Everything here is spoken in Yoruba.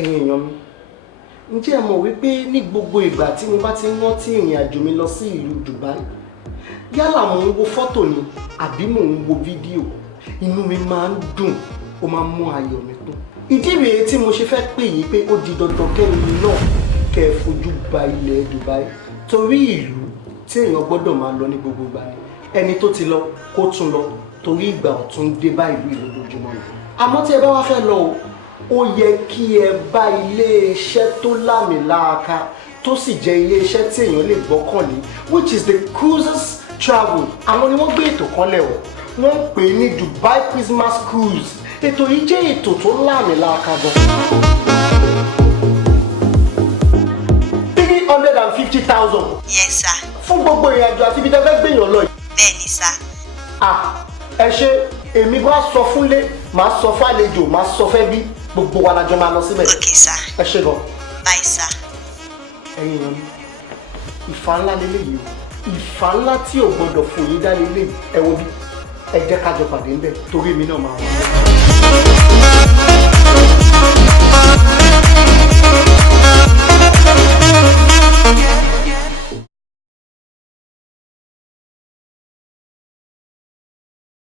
ẹ̀yin èèyàn mi ǹjẹ́ ẹ mọ̀ wípé ní gbogbo ìgbà tí mo bá ti ń rántí ìrìn àjò mi lọ sí ìlú Dubai yálà mò ń wo fọ́tò ni àbí mò ń wo fídíò inú mi máa ń dùn ó máa ń mú ayọ̀ mi kún. ìdí rèé tí mo ṣe fẹ́ pè yín pé ó di dandan kẹ́yìn náà kẹ́ ẹ fojú ba ilẹ̀ Dubai torí ìlú tí èèyàn gbọ́dọ̀ máa lọ ní gbogbo ìgbà ni ẹni tó ti lọ kó tún lọ torí ìgbà ọ̀tún dé bá ìlú lójoojúmọ́ ni. àmọ́ tí ẹ bá wá fẹ́ lọ ó yẹ kí ẹ bá iléeṣẹ́ tó lámìláaka tó sì jẹ́ iléeṣẹ́ tí èèyàn lè gbọ́kànlé which is the Cruises Travel. àwọn ni wọ́n gbé ètò kan lẹ̀ wọ́n ń pè ní Dubai Christmas Cruise. ètò yìí jẹ́ ètò tó lámìláaka gan. 350,000. Yes sir. fún gbogbo ìrìnàjò àti ibi tẹ́ fẹ́ gbèyàn lọ. Bẹ́ẹ̀ni sir. ẹ ṣe èmi bá sọ fúnlé màá sọ fún àlejò màá sọ fẹ́ bí gbogbo wa la jọ máa lọ síbẹ̀. Okay sir. ẹ ṣe gan. Bye sir. ẹ̀yin èèyàn mi ìfà ńlá lélẹ́yìí o ìfà ńlá tí ò gbọdọ̀ fòye dá lélẹ́yìí ẹ wo bí ẹ jẹ́ ká jọ pàdé ńbẹ̀ torí èmi náà máa wà.